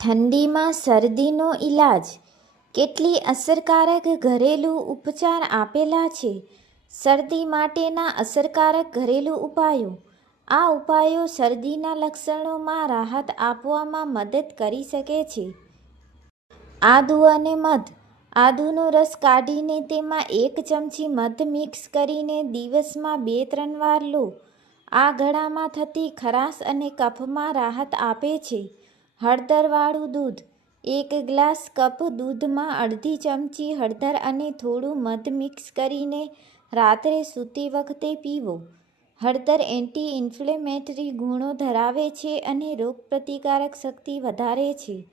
ઠંડીમાં શરદીનો ઈલાજ. કેટલી અસરકારક ઘરેલું ઉપચાર આપેલા છે? શરદી માટેના અસરકારક ઘરેલું ઉપાયો. આ ઉપાયો શરદીના લક્ષણોમાં રાહત આપવામાં મદદ કરી શકે છે. આદુ અને મધ. આદુનો રસ કાઢીને તેમાં એક ચમચી મધ મિક્સ કરીને દિવસમાં બે ત્રણ વાર લો. આ ગળામાં થતી ખરાશ અને કફમાં રાહત આપે છે. હળદરવાળું દૂધ. એક ગ્લાસ કપ દૂધમાં અડધી ચમચી હળદર અને થોડું મધ મિક્સ કરીને રાત્રે સૂતી વખતે પીવો. હળદર એન્ટી ઇન્ફ્લેમેટરી ગુણો ધરાવે છે અને રોગપ્રતિકારક શક્તિ વધારે છે.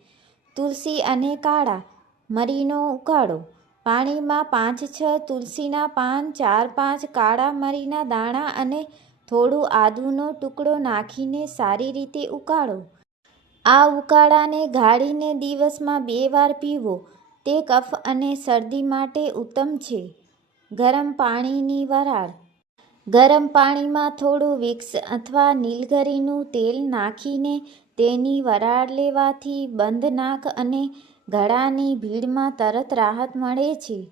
તુલસી અને કાળા મરીનો ઉકાળો. પાણીમાં પાંચ છ તુલસીના પાન, ચાર પાંચ કાળા મરીના દાણા અને થોડું આદુનો ટુકડો નાખીને સારી રીતે ઉકાળો. આ ઉકાળાને ગાળીને દિવસમાં બે વાર પીવો. તે કફ અને શરદી માટે ઉત્તમ છે. ગરમ પાણીની વરાળ. ગરમ પાણીમાં થોડું વિક્સ અથવા નીલગરીનું તેલ નાખીને તેની વરાળ લેવાથી બંધ નાક અને ગળાની ભીડમાં તરત રાહત મળે છે.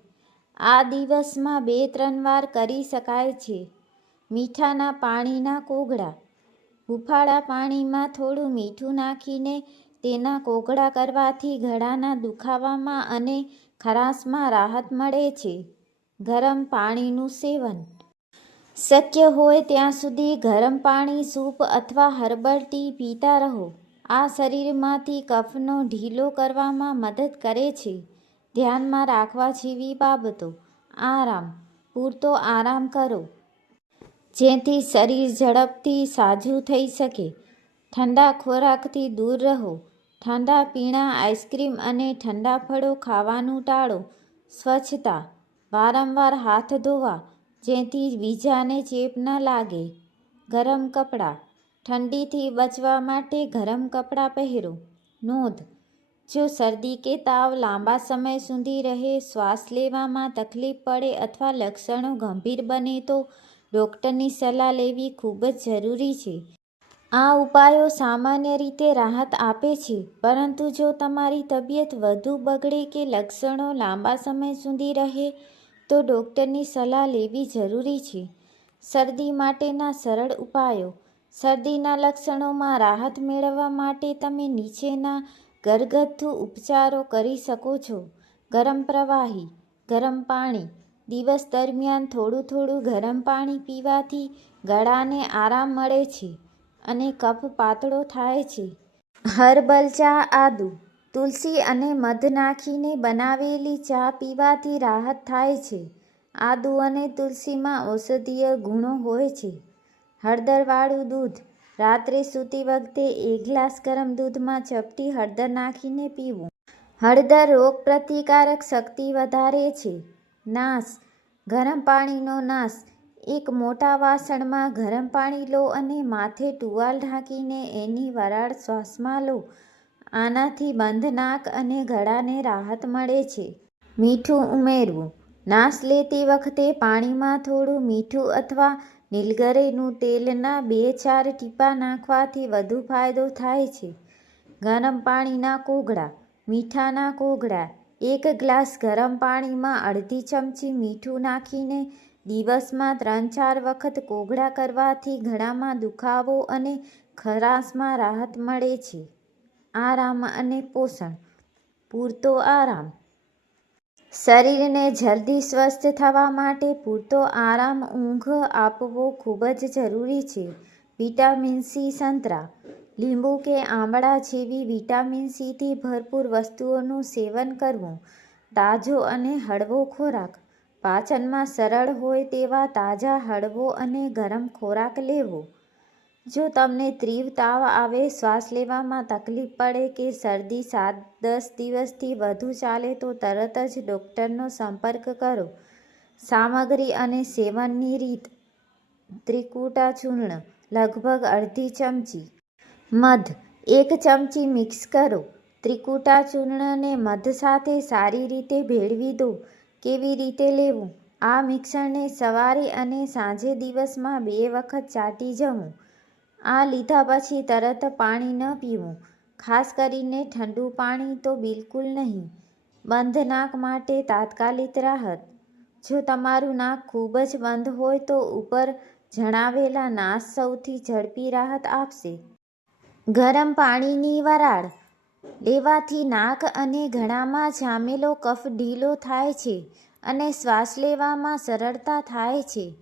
આ દિવસમાં બે ત્રણ વાર કરી શકાય છે. મીઠાના પાણીના કોગળા. હૂંફાળા પાણીમાં થોડું મીઠું નાખીને તેના કોગળા કરવાથી ગળાના દુખાવામાં અને ખરાશમાં રાહત મળે છે. ગરમ પાણીનું સેવન. શક્ય હોય ત્યાં સુધી ગરમ પાણી, સૂપ અથવા હર્બલ ટી પીતા રહો. આ શરીરમાંથી કફનો ઢીલો કરવામાં મદદ કરે છે. ધ્યાનમાં રાખવા જેવી બાબતો. આરામ. પૂરતો આરામ કરો. જેથી શરીર ઝડપથી સાજું થઈ શકે. ઠંડા ખોરાકથી દૂર રહો. ઠંડા પીણા આઈસ્ક્રીમ અને ઠંડા ફળો ખાવાનું ટાળો. સ્વચ્છતા. વારંવાર હાથ ધોવા, જેથી બીજાને ચેપ ન લાગે. ગરમ કપડાં. ઠંડીથી બચવા માટે ગરમ કપડાં પહેરો. નોંધ. જો શરદી કે તાવ લાંબા સમય સુધી રહે, શ્વાસ લેવામાં તકલીફ પડે અથવા લક્ષણો ગંભીર બને તો ડૉક્ટરની સલાહ લેવી ખૂબ જ જરૂરી છે. આ ઉપાયો સામાન્ય રીતે રાહત આપે છે, પરંતુ જો તમારી તબિયત વધુ બગડે કે લક્ષણો લાંબા સમય સુધી રહે, તો ડૉક્ટરની સલાહ લેવી જરૂરી છે. શરદી માટેના સરળ ઉપાયો. શરદીના લક્ષણોમાં રાહત મેળવવા માટે તમે નીચેના ઘરગથ્થુ ઉપચારો કરી શકો છો. ગરમ પ્રવાહી, ગરમ પાણી દિવસ દરમિયાન થોડું થોડું ગરમ પાણી પીવાથી ગળાને આરામ મળે છે અને કફ પાતળો થાય છે. હર્બલ ચા આદુ, તુલસી અને મધ નાખીને બનાવેલી ચા પીવાથી રાહત થાય છે. આદુ અને તુલસીમાં ઔષધીય ગુણો હોય છે. હળદરવાળું દૂધ, રાત્રે સૂતી વખતે એક ગ્લાસ ગરમ દૂધમાં ચપટી હળદર નાખીને પીવું. હળદર રોગ પ્રતિકારક શક્તિ વધારે છે. નાશ. ગરમ પાણીનો નાશ. એક મોટા વાસણમાં ગરમ પાણી લો અને માથે ટુવાલ ઢાંકીને એની વરાળ શ્વાસમાં લો. આનાથી બંધ નાક અને ગળાને રાહત મળે છે. મીઠું ઉમેરવું. નાશ લેતી વખતે પાણીમાં થોડું મીઠું અથવા નીલગરીનું તેલના બે ચાર ટીપા નાખવાથી વધુ ફાયદો થાય છે. ગરમ પાણીના કોગળા. મીઠાના કોગળા. એક ગ્લાસ ગરમ પાણીમાં અડધી ચમચી મીઠું નાખીને દિવસમાં ત્રણ ચાર વખત કોગળા કરવાથી ગળામાં દુખાવો અને ખરાશમાં રાહત મળે છે. આરામ અને પોષણ. પૂરતો આરામ. શરીરને જલ્દી સ્વસ્થ થવા માટે પૂરતો આરામ ઊંઘ આપવો ખૂબ જ જરૂરી છે. વિટામિન સી સંતરા. લીંબુ કે આંબળા જેવી વિટામિન સીથી ભરપૂર વસ્તુઓનું સેવન કરવું. તાજો અને હળવો ખોરાક. પાચનમાં સરળ હોય તેવા તાજા હળવો અને ગરમ ખોરાક લેવો. જો તમને તીવ્ર તાવ આવે, શ્વાસ લેવામાં તકલીફ પડે કે શરદી સાત દસ દિવસથી વધુ ચાલે તો તરત જ ડૉક્ટરનો સંપર્ક કરો. સામગ્રી અને સેવનની રીત. ત્રિકુટા ચૂર્ણ. લગભગ અડધી ચમચી. મધ. એક ચમચી મિક્સ કરો. ત્રિકુટા ચૂર્ણને મધ સાથે સારી રીતે ભેળવી દો. કેવી રીતે લેવું? આ મિક્સરને સવારે અને સાંજે દિવસમાં બે વખત ચાટી જવું. આ લીધા પછી તરત પાણી ન પીવું. ખાસ કરીને ઠંડુ પાણી તો બિલકુલ નહીં. બંધ નાક માટે તાત્કાલિક રાહત. જો તમારું નાક ખૂબ જ બંધ હોય તો ઉપર જણાવેલા નાશ સૌથી ઝડપી રાહત આપશે. ગરમ પાણીની વરાળ. લેવાથી નાક અને ગળામાં જામેલો કફ ઢીલો થાય છે અને શ્વાસ લેવામાં સરળતા થાય છે.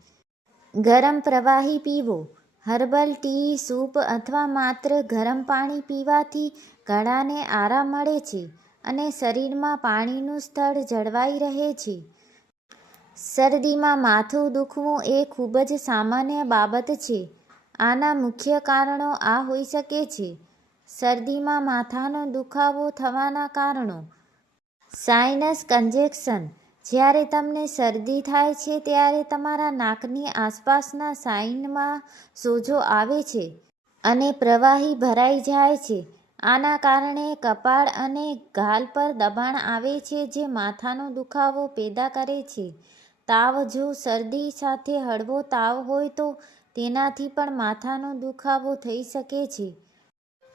ગરમ પ્રવાહી પીવો. હર્બલ ટી, સૂપ અથવા માત્ર ગરમ પાણી પીવાથી ગળાને આરામ મળે છે અને શરીરમાં પાણીનું સ્તર જળવાઈ રહે છે. શરદીમાં માથું દુખવું એ ખૂબ જ સામાન્ય બાબત છે. આના મુખ્ય કારણો આ હોઈ શકે છે. શરદીમાં માથાનો દુખાવો થવાના કારણો. સાઇનસ કન્જેક્શન જ્યારે તમને શરદી થાય છે, ત્યારે તમારા નાકની આસપાસના સાઇનમાં સોજો આવે છે અને પ્રવાહી ભરાઈ જાય છે. આના કારણે કપાળ અને ગાલ પર દબાણ આવે છે, જે માથાનો દુખાવો પેદા કરે છે. તાવ જો શરદી સાથે હળવો તાવ હોય તો તેનાથી પણ માથાનો દુખાવો થઈ શકે છે.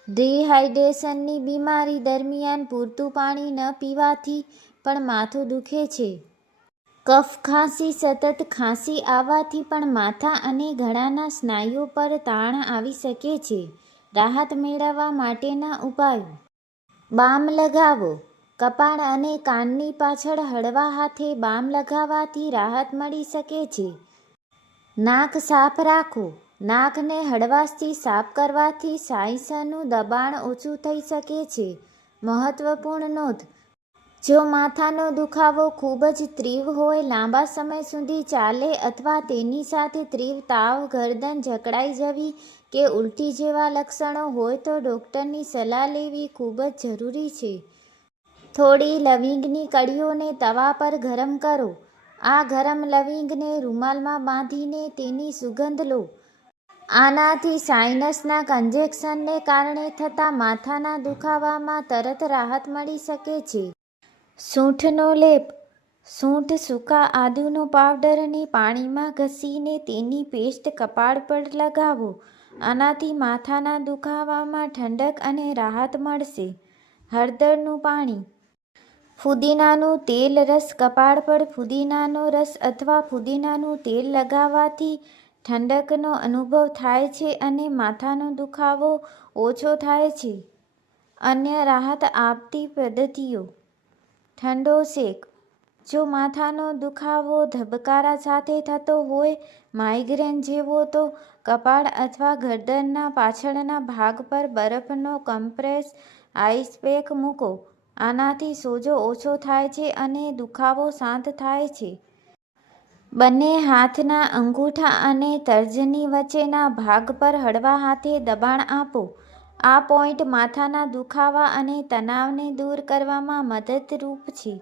ડિહાઇડ્રેશનની બીમારી દરમિયાન પૂરતું પાણી ન પીવાથી પણ માથું દુખે છે. કફ ખાંસી, સતત ખાંસી આવવાથી પણ માથા અને ગળાના સ્નાયુઓ પર તાણ આવી શકે છે. રાહત મેળવવા માટેના ઉપાયો. બામ લગાવો. કપાળ અને કાનની પાછળ હળવા હાથે બામ લગાવવાથી રાહત મળી શકે છે. નાક સાફ રાખો નાકને હળવાશથી સાફ કરવાથી સાયસનું દબાણ ઓછું થઈ શકે છે. મહત્વપૂર્ણ નોંધ. જો માથાનો દુખાવો ખૂબ જ તીવ્ર હોય, લાંબા સમય સુધી ચાલે અથવા તેની સાથે તીવ્ર તાવ ગરદન જકડાઈ જવી કે ઉલટી જેવા લક્ષણો હોય તો ડૉક્ટરની સલાહ લેવી ખૂબ જ જરૂરી છે. થોડી લવિંગની કળીઓને તવા પર ગરમ કરો. આ ગરમ લવિંગને રૂમાલમાં બાંધીને તેની સુગંધ લો. આનાથી સાઇનસના કન્જેક્શનને કારણે થતા માથાના દુખાવામાં તરત રાહત મળી શકે છે. સૂંઠનો લેપ. સૂંઠ સૂકા આદુનો પાવડરને પાણીમાં ઘસીને તેની પેસ્ટ કપાળ પર લગાવો. આનાથી માથાના દુખાવામાં ઠંડક અને રાહત મળશે. હળદરનું પાણી. ફુદીનાનું તેલ રસ કપાળ પર ફુદીનાનો રસ અથવા ફુદીનાનું તેલ લગાવવાથી ઠંડકનો અનુભવ થાય છે અને માથાનો દુખાવો ઓછો થાય છે. અન્ય રાહત આપતી પદ્ધતિઓ. ઠંડો શેક. જો માથાનો દુખાવો ધબકારા સાથે થતો હોય, માઇગ્રેન જેવો, તો કપાળ અથવા ગરદનના પાછળના ભાગ પર બરફનો કમ્પ્રેસ આઈસ પેક મૂકો. આનાથી સોજો ઓછો થાય છે અને દુખાવો શાંત થાય છે. બંને હાથના અંગૂઠા અને તર્જની વચ્ચેના ભાગ પર હળવા હાથે દબાણ આપો. આ પોઈન્ટ માથાના દુખાવા અને તણાવને દૂર કરવામાં મદદરૂપ છે.